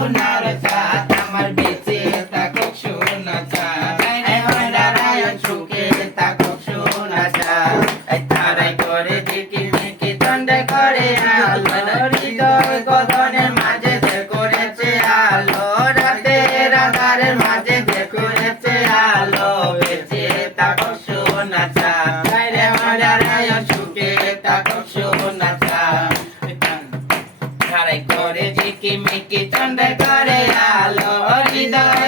সোনার চাঁদ আমার বেঁচে থাকুক সোনা চাঁদ নারায়ণ সুখে থাকুক সোনা চাঁদ তারাই করে ঝিকি মিকি দণ্ডে করে আলো হৃদয় গগনের মাঝে যে করেছে আলো রাতের আধারের মাঝে যে করেছে আলো বেঁচে থাকুক সোনা চাঁদ নারায়ণ সুখে থাকুক সোনা চাঁদ তারাই করে ঝিকি মিকি দণ্ডে করে আলো হৃদয়